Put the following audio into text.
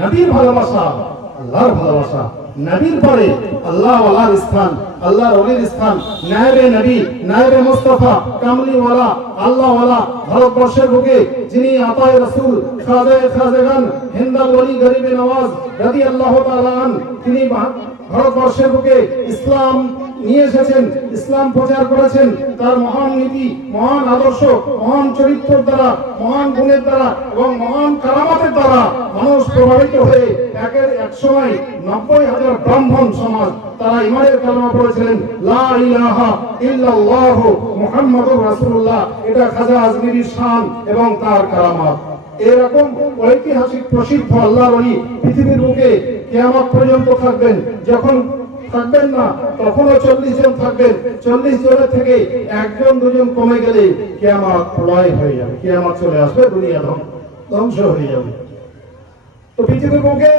নবীর ভালোবাসা, আল্লাহর ভালোবাসা। নবীর পরে আল্লাহ ওয়ালার স্থান, আল্লাহর ওলির স্থান, নায়েবে নবী, নায়েবে মুস্তাফা, কামলিওয়ালা, আল্লাহওয়ালা, ভারতবর্ষের বুকে যিনি আতায়ে রাসূল, খাজায়ে খাজাগান, হিন্দাল ওলি গরিবে নওয়াজ রাদিয়াল্লাহু তাআলা আন, তিনি ভারতবর্ষের বুকে ইসলাম নিয়ে এসেছেন, ইসলাম প্রচার করেছেন। তার মহান নীতি, মহান আদর্শ, মহান চরিত্রের দ্বারা, মহান গুণের দ্বারা এবং মহান কারামাতের দ্বারা মানুষ প্রভাবিত হয়ে এক সময় 90,000 ব্রাহ্মণ সমাজ তারা ইমানের কালেমা পড়েছিলেন, লা ইলাহা ইল্লাল্লাহ মুহাম্মাদুর রাসূলুল্লাহ। এটা খাজা আজমিরির শান এবং তার কারামাত। এরকম ঐতিহাসিক প্রসিদ্ধ আল্লাহর ওলি পৃথিবীর বুকে কিয়ামত পর্যন্ত থাকবেন। যখন থাকবেন না তখনও 40 জন থাকবেন। 40 জনের থেকে একজন দুজন কমে গেলে কিয়ামত প্রলয় হয়ে যাবে, কিয়ামত চলে আসবে, দুনিয়া ধ্বংস হয়ে যাবে। তো পৃথিবীর বুকে